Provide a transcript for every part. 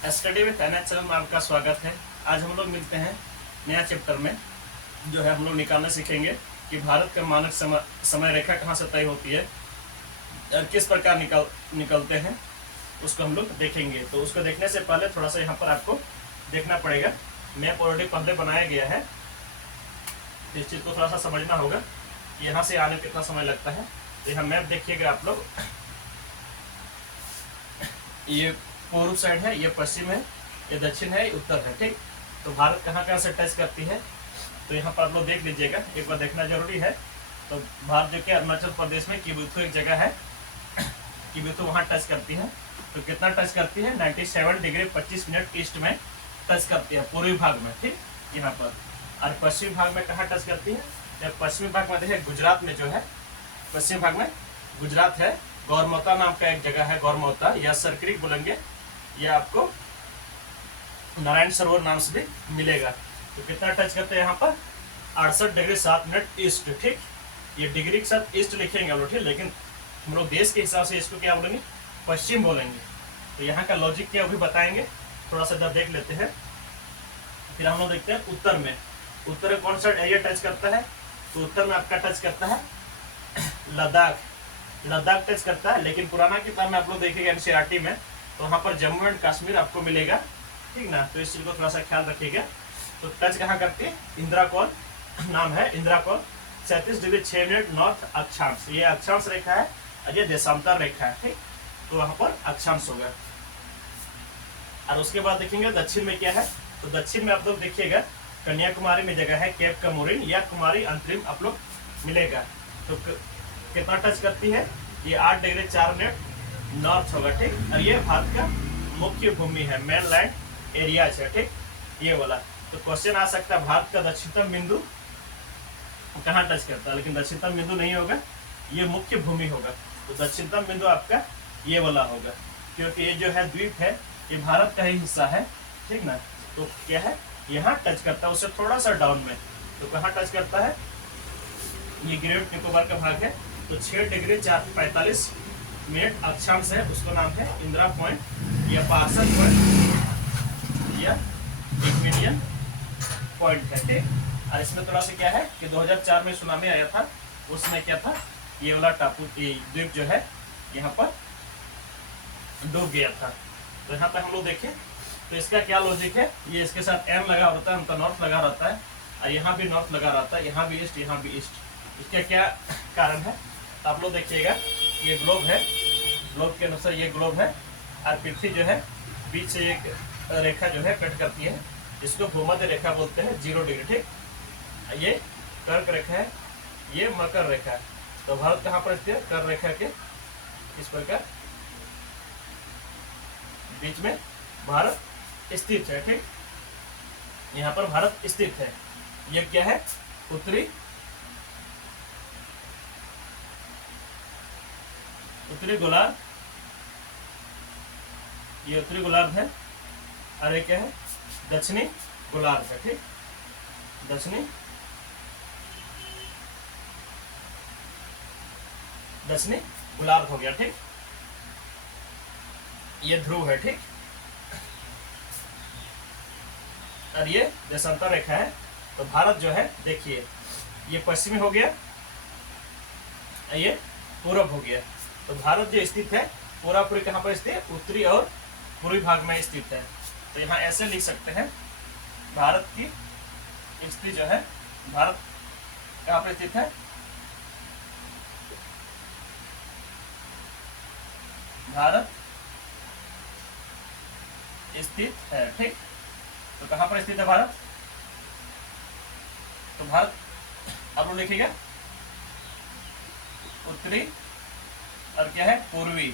Study with NH channel में आपका स्वागत है। आज हम लोग मिलते हैं नया चैप्टर में, जो है हम लोग निकालना सीखेंगे कि भारत का मानक समय रेखा कहाँ से तय होती है और किस प्रकार निकलते हैं, उसको हम लोग देखेंगे। तो उसको देखने से पहले थोड़ा सा यहाँ पर आपको देखना पड़ेगा। मैप ऑलरेडी पहले बनाया गया है, इस चीज़ को थोड़ा सा समझना होगा, यहाँ से आने कितना समय लगता है। तो यहाँ मैप देखिएगा आप लोग, ये पूर्व साइड है, ये पश्चिम है, ये दक्षिण है, ये उत्तर है। ठीक, तो भारत कहाँ कहाँ से टच करती है, तो यहाँ पर आप लोग देख लीजिएगा, एक बार देखना जरूरी है। तो भारत जो कि अरुणाचल प्रदेश में किबुथु एक जगह है, किबुथु वहाँ टच करती है। तो कितना टच करती है, 97 डिग्री 25 मिनट ईस्ट में टच करती है पूर्वी भाग में। ठीक, यहाँ पर। और पश्चिमी भाग में कहाँ टच करती है, जब पश्चिमी भाग में देखिए गुजरात में जो है, पश्चिमी भाग में गुजरात है, गौरमौता नाम का एक जगह है, गौरमौता या सरक्रीक बोलेंगे, यह आपको नारायण सरोवर नाम से भी मिलेगा। तो कितना टच करते हैं यहाँ पर, 68 डिग्री 7 मिनट ईस्ट। ठीक, ये डिग्री के साथ ईस्ट लिखेंगे हम लोग, ठीक, लेकिन हम लोग देश के हिसाब से इसको क्या बोलेंगे, पश्चिम बोलेंगे। तो यहाँ का लॉजिक क्या अभी बताएंगे, थोड़ा सा जब देख लेते हैं। फिर हम लोग देखते हैं उत्तर में, उत्तर में कौन सा एरिया टच करता है, तो उत्तर में आपका टच करता है लद्दाख, लद्दाख टच करता है। लेकिन पुराना किताब में आप लोग देखेंगे एनसीईआरटी में, तो वहाँ पर जम्मू एंड कश्मीर आपको मिलेगा। ठीक ना, तो इस चीज़ को थोड़ा सा ख्याल रखिएगा। तो टच कहाँ करती है, इंदिरा कौल नाम है, Indira Kaul 37 degree 6 minute north अक्षांश, ये अक्षांश रेखा है और ये देशांतर रेखा है। ठीक, तो वहाँ पर अक्षांश होगा। और उसके बाद देखेंगे दक्षिण में क्या है, तो दक्षिण में आप लोग देखिएगा कन्याकुमारी में जगह है, केप कमोरिन या कुमारी अंतरिम आप लोग मिलेगा। तो कितना टच करती है, ये 8 डिग्री 4 मिनट नॉर्थ होगा। ठीक, और ये भारत का मुख्य भूमि है, मेन लैंड एरियाज है। ठीक, ये वाला। तो क्वेश्चन आ सकता है भारत का दक्षिणतम बिंदु कहाँ टच करता है, लेकिन दक्षिणतम बिंदु नहीं होगा, ये मुख्य भूमि होगा। तो दक्षिणतम बिंदु आपका ये वाला होगा, क्योंकि ये जो है द्वीप है, ये भारत का ही हिस्सा है। ठीक ना, तो क्या है, यहाँ टच करता है, उससे थोड़ा सा डाउन में। तो कहाँ टच करता है, ये ग्रेट निकोबार का भाग है। तो 6 डिग्री 45 मिनट अक्षांश है, उसका नाम है इंदिरा पॉइंट या पार्सल पॉइंट या इक्वेरियन पॉइंट है। ठीक, और इसमें थोड़ा सा क्या है कि 2004 में सुनामी आया था, उसमें क्या था, ये वाला टापू द्वीप जो है यहाँ पर डूब गया था। तो यहाँ पर हम लोग देखें, तो इसका क्या लॉजिक है, ये इसके साथ एम लगा होता है, उनका नॉर्थ लगा रहता है, और यहाँ भी नॉर्थ लगा रहता है, यहाँ भी ईस्ट, यहाँ भी ईस्ट। इसका क्या कारण है, तो आप लोग देखिएगा, ये ग्लोब है, ग्लोब के अनुसार ये ग्लोब है, और पृथ्वी जो है बीच से एक रेखा जो है कट करती है, इसको भूमध्य रेखा बोलते हैं, 0 डिग्री। ठीक, ये कर्क रेखा है, ये मकर रेखा है। तो भारत कहाँ पर स्थित है, कर्क रेखा के इस प्रकार बीच में भारत स्थित है। ठीक, यहाँ पर भारत स्थित है। ये क्या है, उत्तरी गोलार्ध, ये उत्तरी गोलार्ध है, और ये क्या है, दक्षिणी गोलार्ध है। ठीक, दक्षिणी गोलार्ध हो गया। ठीक, ये ध्रुव है। ठीक, और ये देशांतर रेखा है। तो भारत जो है देखिए, ये पश्चिमी हो गया, ये पूरब हो गया। तो भारत जो स्थित है पूरा पूरी कहाँ पर स्थित है, उत्तरी और पूर्वी भाग में स्थित है। तो यहाँ ऐसे लिख सकते हैं, भारत की स्थिति जो है, भारत कहाँ पर स्थित है, भारत स्थित है। ठीक, तो कहाँ पर स्थित है भारत, तो भारत आप लोग लिखिएगा उत्तरी और क्या है, पूर्वी,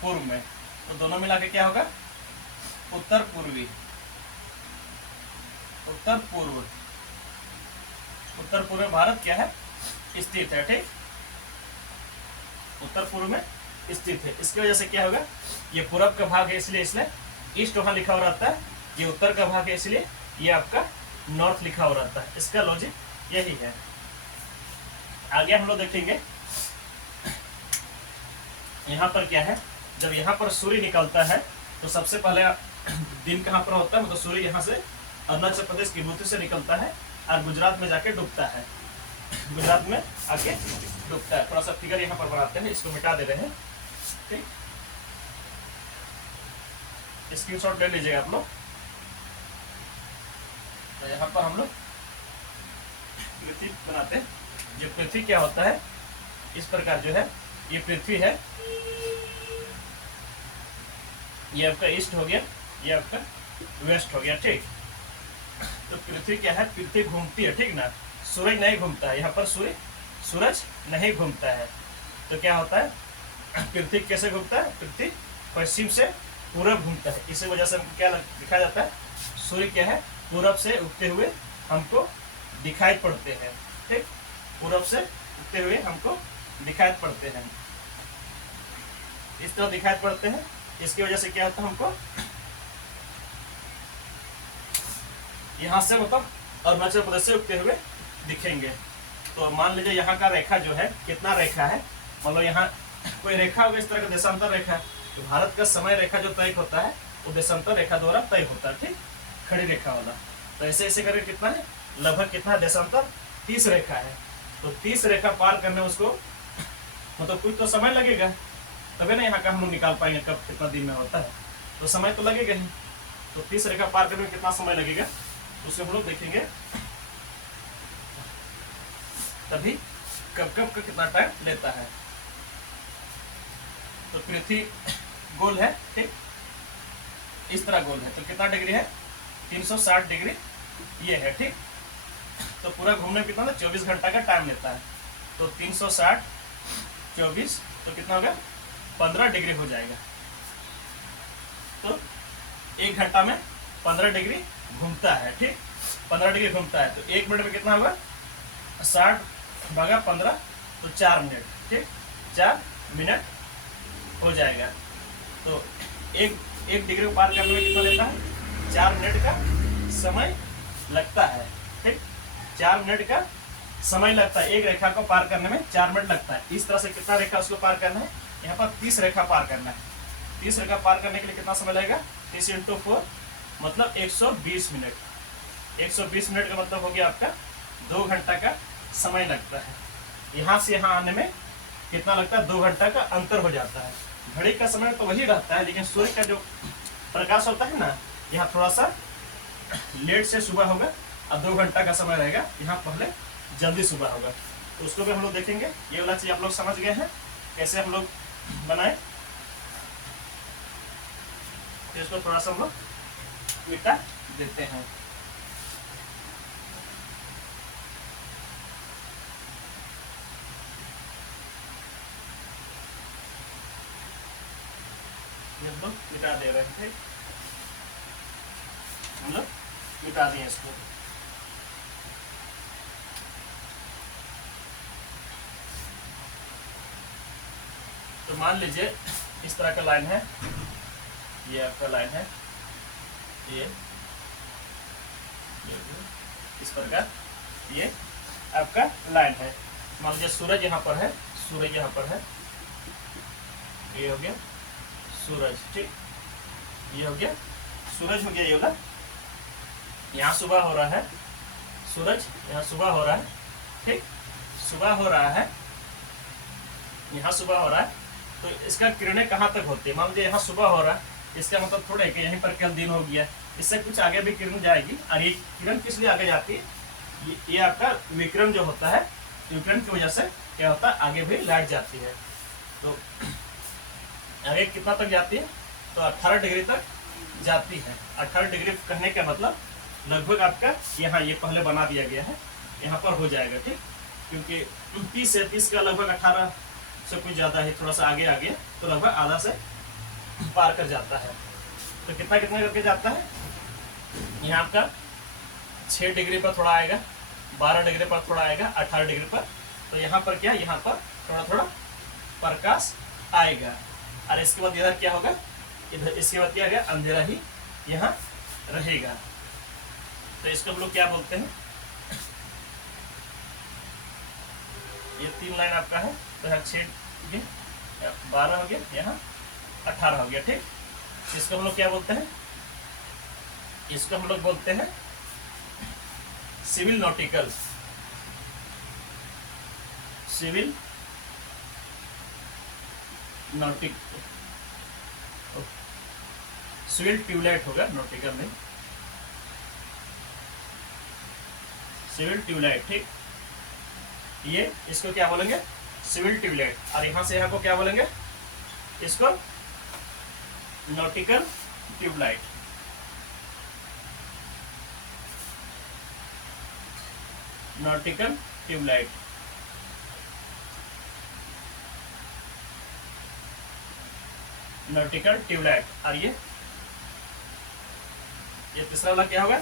पूर्व में। तो दोनों मिला के क्या होगा, उत्तर पूर्वी, उत्तर पूर्व, उत्तर पूर्व में भारत क्या है, स्थित है। ठीक, उत्तर पूर्व में स्थित है। इसकी वजह से क्या होगा, ये पूरब का भाग है, इसलिए ईस्ट वहां लिखा हो रहता है, ये उत्तर का भाग है, इसलिए ये आपका नॉर्थ लिखा हो रहता है। इसका लॉजिक यही है। आगे हम लोग देखेंगे, यहाँ पर क्या है, जब यहाँ पर सूर्य निकलता है तो सबसे पहले दिन कहाँ पर होता है, मतलब सूर्य यहाँ से अरुणाचल प्रदेश की भूमि से निकलता है और गुजरात में जाके डूबता है, गुजरात में आके डूबता है। थोड़ा सा फिगर यहाँ पर बनाते हैं, इसको मिटा दे रहे हैं, ठीक। स्क्रीनशॉट ले लीजिएगा आप लोग। तो यहाँ पर हम लोग पृथ्वी बनाते हैं। जो पृथ्वी क्या होता है, इस प्रकार जो है ये पृथ्वी है, ये आपका ईस्ट हो गया, ये आपका वेस्ट हो गया, ठीक। तो पृथ्वी क्या है, पृथ्वी घूमती है, ठीक ना, सूरज नहीं घूमता है। यहाँ पर सूरज नहीं घूमता है। तो क्या होता है, पृथ्वी कैसे घूमता है, पृथ्वी पश्चिम से पूरब घूमता है। इसी वजह से हमको क्या दिखा जाता है, सूर्य क्या है, पूरब से उगते हुए हमको दिखाई पड़ते हैं, ठीक। पूरब से उगते हुए हमको दिखाई पड़ते हैं, इस तरह दिखाई पड़ते हैं। इसकी वजह से क्या होता है, हमको यहाँ से मतलब अरुणाचल प्रदेश से उगते हुए दिखेंगे। तो मान लीजिए यहाँ का रेखा जो है, कितना रेखा है, मतलब यहाँ कोई रेखा होगा इस तरह का देशांतर रेखा। तो भारत का समय रेखा जो तय होता है वो देशांतर रेखा द्वारा तय होता है, ठीक, खड़ी रेखा वाला। तो ऐसे ऐसे करके कितना है, लगभग कितना देशांतर 30 रेखा है। तो 30 रेखा पार करने उसको मतलब कुछ तो समय लगेगा, तभी ना यहाँ का हम लोग निकाल पाएंगे कब कितना दिन में होता है। तो समय तो लगेगा ही। तो 30 रेखा पार करने में कितना समय लगेगा, उसे हम लोग देखेंगे, तभी कब कब का कितना टाइम लेता है। तो पृथ्वी गोल है, ठीक, इस तरह गोल है। तो कितना डिग्री है, 360 डिग्री ये है, ठीक। तो पूरा घूमने में कितना ना 24 घंटा का टाइम लेता है। तो 360 24 तो कितना होगा, 15 डिग्री हो जाएगा। तो 1 घंटा में 15 डिग्री घूमता है, ठीक, 15 डिग्री घूमता है। तो 1 मिनट में कितना होगा, 60 भागा 15 तो 4 मिनट, ठीक, 4 मिनट हो जाएगा। तो एक डिग्री को पार करने में कितना लेता है, 4 मिनट का समय लगता है, ठीक, 4 मिनट का समय लगता है। एक रेखा को पार करने में 4 मिनट लगता है। इस तरह से कितना रेखा उसको पार करना है, यहाँ पर 30 रेखा पार करना है। 30 रेखा पार करने के लिए कितना समय लगेगा, 30 × 4 मतलब 120 मिनट। 120 मिनट का मतलब हो गया आपका 2 घंटा का समय लगता है। यहाँ से यहाँ आने में कितना लगता है, 2 घंटा का अंतर हो जाता है। घड़ी का समय तो वही रहता है, लेकिन सूर्य का जो प्रकाश होता है ना, यहाँ थोड़ा सा लेट से सुबह होगा और 2 घंटा का समय रहेगा, यहाँ पहले जल्दी सुबह होगा। तो उसको भी हम लोग देखेंगे। ये वाला चीज आप लोग समझ गए हैं कैसे हम लोग बनाए। तो इसको थोड़ा सा हम लोग मिटा देते हैं। हम लोग मिटा दे रहे थे, हम लोग मिटा दिए इसको। तो मान लीजिए इस तरह का लाइन है, ये आपका लाइन है, ये इस प्रकार ये आपका लाइन है। मान लीजिए सूरज यहाँ पर है, सूरज यहाँ पर है, ये हो गया सूरज, ठीक, ये हो गया सूरज हो गया। ये वाला यहाँ सुबह हो रहा है, सूरज यहाँ सुबह हो रहा है, ठीक, सुबह हो रहा है, यहाँ सुबह हो रहा है। तो इसका किरणें कहाँ तक होती है, मान लीजिए यहाँ सुबह हो रहा है, इसका मतलब थोड़ा है कि यहीं पर कल दिन हो गया, इससे कुछ आगे भी किरण जाएगी। और ये किरण किस लिए आगे जाती है, ये आपका विकिरण जो होता है, विकिरण की वजह से क्या होता है, आगे भी लाइट जाती है। तो आगे कितना तक जाती है, तो 18 डिग्री तक जाती है। 18 डिग्री कहने का मतलब लगभग आपका यहाँ ये पहले बना दिया गया है, यहाँ पर हो जाएगा, ठीक, क्योंकि 30 से 30 का लगभग 18 से कुछ ज़्यादा है, थोड़ा सा आगे आगे, तो लगभग आधा से पार कर जाता है। तो कितना कितना करके जाता है, यहाँ आपका 6 डिग्री पर थोड़ा आएगा, 12 डिग्री पर थोड़ा आएगा, 18 डिग्री पर। तो यहाँ पर क्या, यहाँ पर थोड़ा थोड़ा प्रकाश आएगा। और इसके बाद इधर क्या होगा, इधर इसके बाद क्या आएगा, अंधेरा ही यहाँ रहेगा। तो इसको हम लोग क्या बोलते हैं, ये 3 लाइन आपका है। तो यहाँ 6 12 हो गया, यहाँ 18 हो गया, ठीक। इसको हम लोग क्या बोलते हैं, इसको हम लोग बोलते हैं civil nautical, civil nautic, civil tubelight होगा, नॉटिकल में सिविल ट्यूबलाइट। ठीक, ये इसको क्या बोलेंगे, सिविल ट्यूबलाइट। और यहां से यहाँ को क्या बोलेंगे, इसको nautical twilight. Nautical twilight, nautical twilight. और ये तीसरा वाला क्या होगा,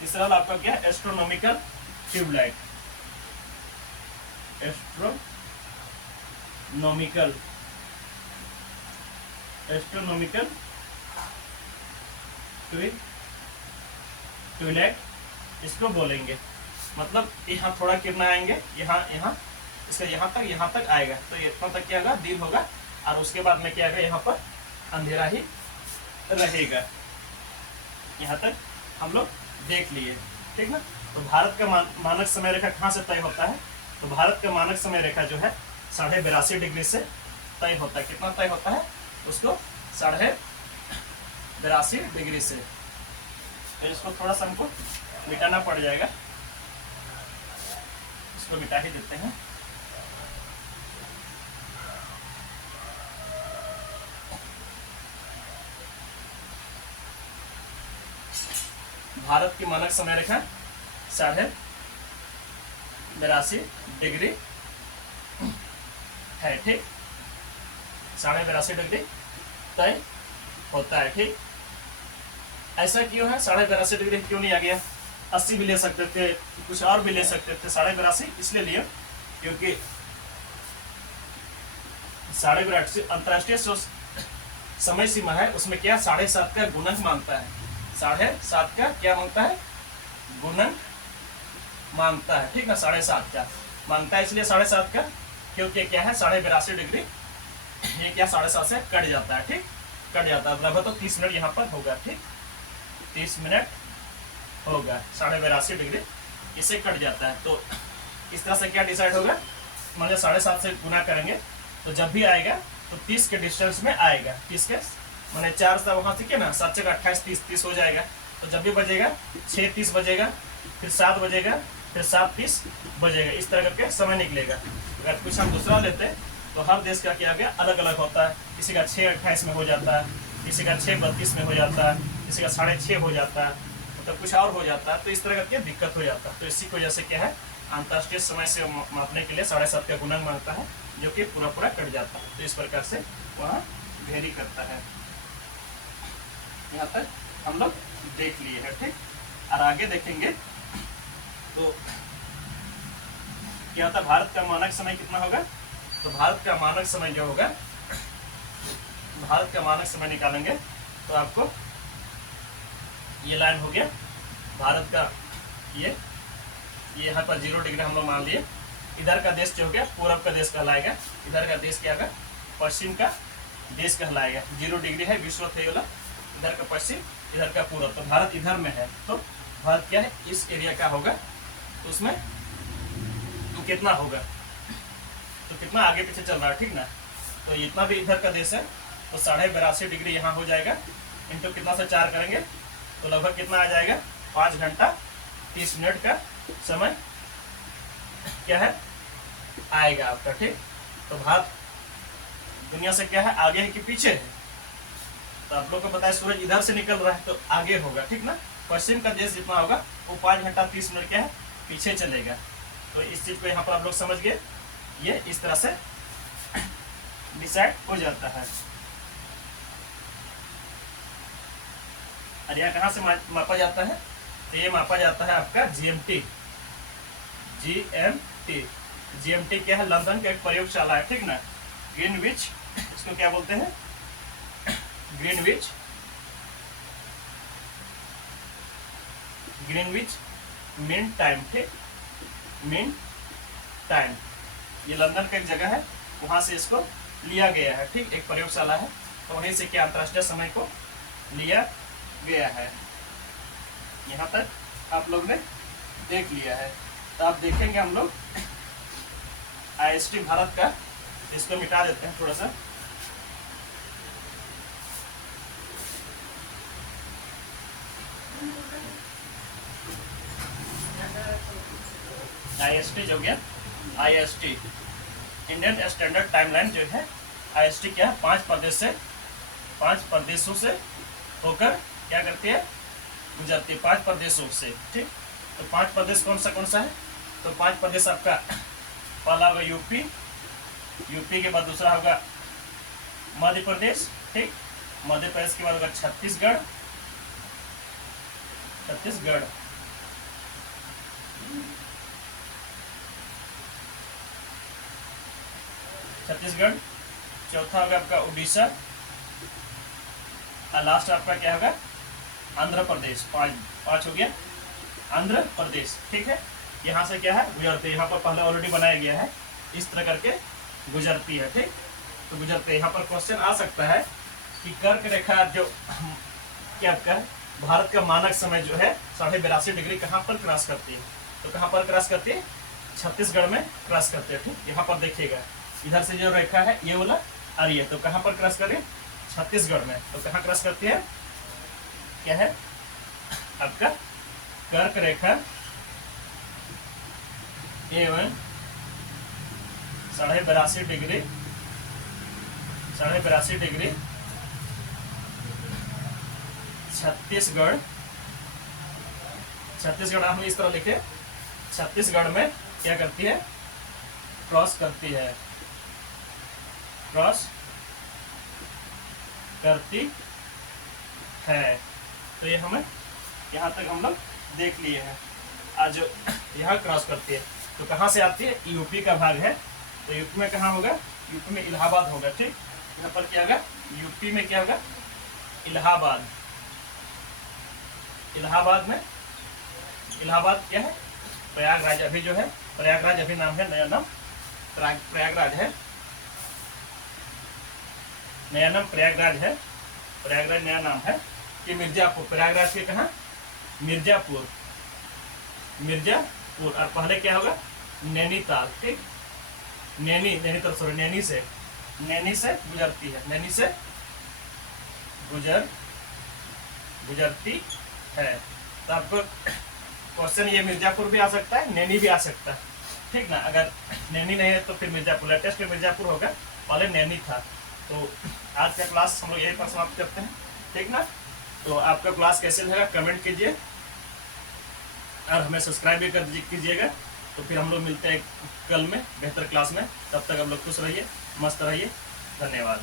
तीसरा वाला आपका क्या है, astronomical twilight, astronomical, astronomical twilight इसको बोलेंगे। मतलब यहाँ थोड़ा किरण आएंगे, यहाँ इसका यहाँ तक आएगा, तो इतना तक क्या होगा, दिन होगा, और उसके बाद में क्या होगा, यहाँ पर अंधेरा ही रहेगा। यहाँ तक हम लोग देख लिए, ठीक ना। तो भारत का मानक समय रेखा कहाँ से तय होता है, तो भारत का मानक समय रेखा जो है 82.5 डिग्री से तय होता है। कितना तय होता है, उसको 82.5 डिग्री से। तो इसको थोड़ा सा हमको मिटाना पड़ जाएगा, इसको मिटा ही देते हैं। भारत की मानक समय रेखा 82.5 डिग्री है, ठीक, 82.5 डिग्री तय होता है। ठीक, ऐसा क्यों है, 82.5 डिग्री क्यों नहीं आ गया, 80 भी ले सकते थे, कुछ और भी ले सकते थे, 82.5 इसलिए लिया क्योंकि 82.5 अंतरराष्ट्रीय समय सीमा है, उसमें क्या 7.5 का गुणक मांगता है, 7.5 का क्या मांगता है, गुणक मांगता है, ठीक ना, 7.5 का मांगता है, इसलिए 7.5 का, क्योंकि क्या है 82.5 डिग्री ये क्या 7.5 से कट जाता है, ठीक, कट जाता है, लगभग तो 30 मिनट यहाँ पर होगा, ठीक, 30 मिनट होगा, 82.5 डिग्री इससे कट जाता है। तो इस तरह से क्या डिसाइड होगा, मान लो 7.5 से गुना करेंगे तो जब भी आएगा तो 30 के डिस्टेंस में आएगा, 30 के मैंने 4 से वहां से क्या ना 7 जगह 28, 30 हो जाएगा। तो जब भी बजेगा 6:30 बजेगा, फिर 7 बजेगा, फिर 7:30 बजेगा, इस तरह करके समय निकलेगा। अगर कुछ हम दूसरा लेते हैं तो हर देश का क्या गया अलग अलग होता है, किसी का 6:28 में हो जाता है, किसी का 6:32 में हो जाता है, किसी का 6:30 हो जाता है, मतलब कुछ और हो जाता है। तो इस तरह करके दिक्कत हो जाता है। तो इसी की वजह से क्या है, अंतर्राष्ट्रीय समय से मापने के लिए 7.5 का गुणक मांगता है, जो कि पूरा पूरा कट जाता है। तो इस प्रकार से वहाँ वेरी करता है। यहाँ तक हम लोग देख लिए हैं, ठीक। और आगे देखेंगे तो क्या होता है, भारत का मानक समय कितना होगा, तो भारत का मानक समय जो होगा, भारत का मानक समय निकालेंगे तो आपको ये लाइन हो गया भारत का, ये यहाँ पर 0 डिग्री हम लोग मान लिए। इधर का देश जो हो गया पूरब का देश कहलाएगा, इधर का देश क्या होगा पश्चिम का देश कहलाएगा। 0 डिग्री है विश्व थे वाला, इधर का पश्चिम, इधर का पूरब। तो भारत इधर में है, तो भारत क्या है इस एरिया का होगा, तो उसमें तो कितना होगा, तो कितना आगे पीछे चल रहा है, ठीक ना। तो इतना भी इधर का देश है, तो 82.5 डिग्री यहाँ हो जाएगा, इंटू कितना से 4 करेंगे तो लगभग कितना आ जाएगा 5 घंटा 30 मिनट का समय क्या है आएगा आपका, ठीक। तो भारत दुनिया से क्या है आगे है कि पीछे है, तो आप लोग को पता है सूरज इधर से निकल रहा है तो आगे होगा, ठीक ना। पश्चिम का देश जितना होगा वो 5 घंटा 30 मिनट क्या है पीछे चलेगा। तो इस चीज को यहाँ पर आप लोग समझ गए, ये इस तरह से डिसाइड हो जाता है। और यहाँ कहाँ से मापा जाता है, तो ये मापा जाता है आपका जीएमटी। जीएमटी क्या है, लंदन का एक प्रयोगशाला है, ठीक ना। ग्रीनविच, इसको क्या बोलते हैं ग्रीनविच मीन टाइम, ठीक, मीन टाइम। ये लंदन का एक जगह है, वहां से इसको लिया गया है, ठीक, एक प्रयोगशाला है, तो वहीं से क्या अंतर्राष्ट्रीय समय को लिया गया है। यहाँ तक आप लोग ने देख लिया है। तो आप देखेंगे हम लोग IST भारत का, इसको मिटा देते हैं थोड़ा सा। IST जो गया, IST इंडियन स्टैंडर्ड टाइमलाइन जो है, IST क्या है, 5 प्रदेशों से होकर क्या करती है, गुजरती है 5 प्रदेशों से। ठीक, तो 5 प्रदेश कौन सा है, तो 5 प्रदेश आपका पहला होगा यूपी, यूपी के बाद दूसरा होगा मध्य प्रदेश। ठीक, मध्य प्रदेश के बाद होगा छत्तीसगढ़, चौथा होगा आपका उड़ीसा, और लास्ट आपका क्या होगा, आंध्र प्रदेश। 5 हो गया आंध्र प्रदेश। ठीक है, यहाँ से क्या है, गुजरते, यहाँ पर पहले ऑलरेडी बनाया गया है, इस तरह करके गुजरती है। ठीक, तो गुजरते, यहाँ पर क्वेश्चन आ सकता है कि कर्क रेखा जो क्या आपका भारत का मानक समय जो है 82.5 डिग्री कहाँ पर क्रॉस करती है, तो कहाँ पर क्रॉस करती है, छत्तीसगढ़ में क्रॉस करते हैं। ठीक, यहाँ पर देखिएगा इधर से जो रेखा है ये वाला आ रही है, तो कहाँ पर क्रॉस कर रही है, छत्तीसगढ़ में। तो कहाँ क्रॉस करती है, क्या है आपका कर्क रेखा एवं 82.5 डिग्री छत्तीसगढ़ हम इस तरह लिखे, छत्तीसगढ़ में क्या करती है, क्रॉस करती है, तो ये हमें यहाँ तक हम लोग देख लिए हैं। आज यहाँ क्रॉस करती है, तो कहाँ से आती है, यूपी का भाग है, तो यूपी में कहाँ होगा, यूपी में इलाहाबाद होगा। ठीक, यहाँ पर क्या होगा, यूपी में क्या होगा, इलाहाबाद में, इलाहाबाद क्या है, प्रयागराज। अभी जो है प्रयागराज, अभी नाम है, नया नाम प्रयागराज है, नया नाम प्रयागराज है, प्रयागराज नया नाम है। कि मिर्जापुर, प्रयागराज के कहाँ, मिर्जापुर, और पहले क्या होगा, नैनीताल। ठीक, नैनीताल सॉरी, नैनी से गुजरती है, नैनी से गुजरती है। तो आपको क्वेश्चन ये मिर्जापुर भी आ सकता है, नैनी भी आ सकता है। ठीक ना, अगर नैनी नहीं है तो फिर मिर्जापुर, लेटेस्ट में मिर्जापुर होगा, पहले नैनी था। तो आज का क्लास हम लोग यहीं पर समाप्त करते हैं। ठीक ना, तो आपका क्लास कैसे लगा कमेंट कीजिए, और हमें सब्सक्राइब भी कर कीजिएगा। तो फिर हम लोग मिलते हैं कल में बेहतर क्लास में, तब तक आप लोग खुश रहिए, मस्त रहिए, धन्यवाद।